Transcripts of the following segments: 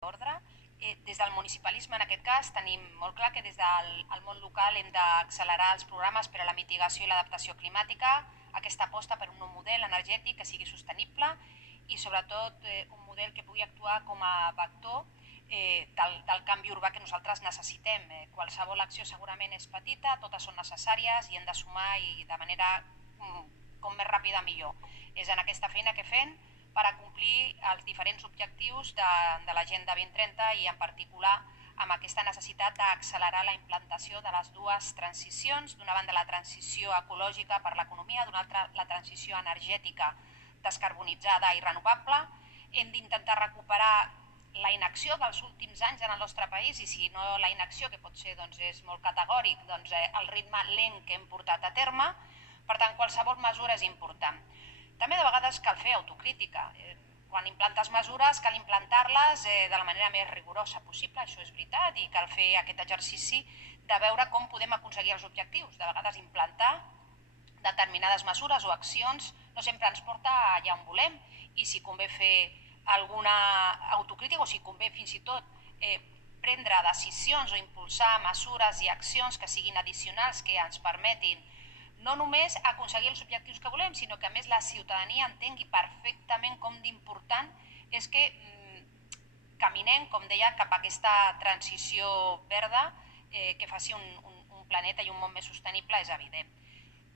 ordre. Des del municipalisme, en aquest cas, tenim molt clar que des del món local hem d'accelerar els programes per a la mitigació i l'adaptació climàtica, aquesta aposta per un nou model energètic que sigui sostenible i, sobretot, un model que pugui actuar com a vector del canvi urbà que nosaltres necessitem. Qualsevol acció segurament és petita, totes són necessàries i hem de sumar i de manera com més ràpida millor. És en aquesta feina que fem per a complir els diferents objectius de l'Agenda 2030 i en particular amb aquesta necessitat d'accelerar la implantació de les dues transicions, d'una banda la transició ecològica per l'economia, d'una altra la transició energètica descarbonitzada i renovable. Hem d'intentar recuperar la inacció dels últims anys en el nostre país i si no la inacció, que pot ser és molt categòric, el ritme lent que hem portat a terme. Per tant, qualsevol mesura és important. També de vegades cal fer autocrítica. Quan implantes mesures cal implantar-les de la manera més rigorosa possible, això és veritat, i cal fer aquest exercici de veure com podem aconseguir els objectius. De vegades implantar determinades mesures o accions no sempre ens porta allà on volem i si convé fer alguna autocrítica o si convé fins i tot prendre decisions o impulsar mesures i accions que siguin addicionals que ens permetin no només aconseguir els objectius que volem, sinó que a més la ciutadania entengui perfectament com d'important és que caminem, com deia, cap a aquesta transició verda que faci un planeta i un món més sostenible, és evident.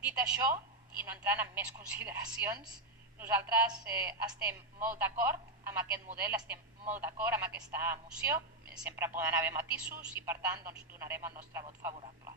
Dit això, i no entrant en més consideracions, nosaltres estem molt d'acord amb aquest model, estem molt d'acord amb aquesta moció, sempre poden haver matisos i per tant donarem el nostre vot favorable.